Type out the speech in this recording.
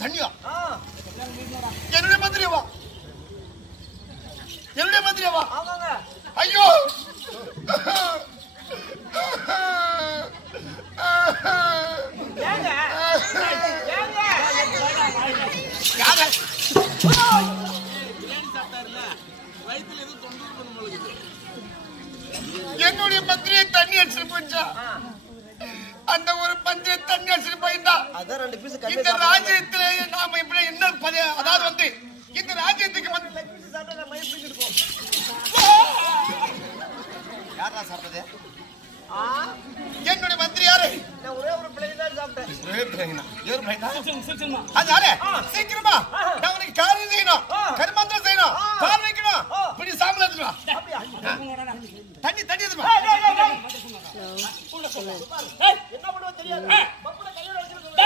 தண்ணியா? என்னுடைய மந்திரியவா? என்னுடைய மந்திரியவா? ஐயோ என்னுடைய மந்திரியை தண்ணி அடிச்சுட்டு போச்சா? அந்த ஒரு பந்திரை தண்ணி அடிச்சுட்டு போயிருந்தா இந்த ராஜ்யத்திலே நாம இப்படி என்ன அதாவது வந்து இந்த ராஜ்யத்துக்கு யாரா சாப்பிட்டது? என்னுடைய மந்திரி யாரு? ஒரே ஒரு பிள்ளைங்க தான் சாப்பிட்டேன். ஒரே பிள்ளைங்க. ஏறு பிள்ளைங்க. அதானே சீக்கிரமா நான் உனக்கு காரியம் செய்யணும், கர்மந்திரம் செய்யணும், பால் வைக்கணும், இப்படி சாம்பல் எடுத்துவா. தண்ணி தண்ணி எடுத்துவா. என்ன பண்ணுவ தெரியாது.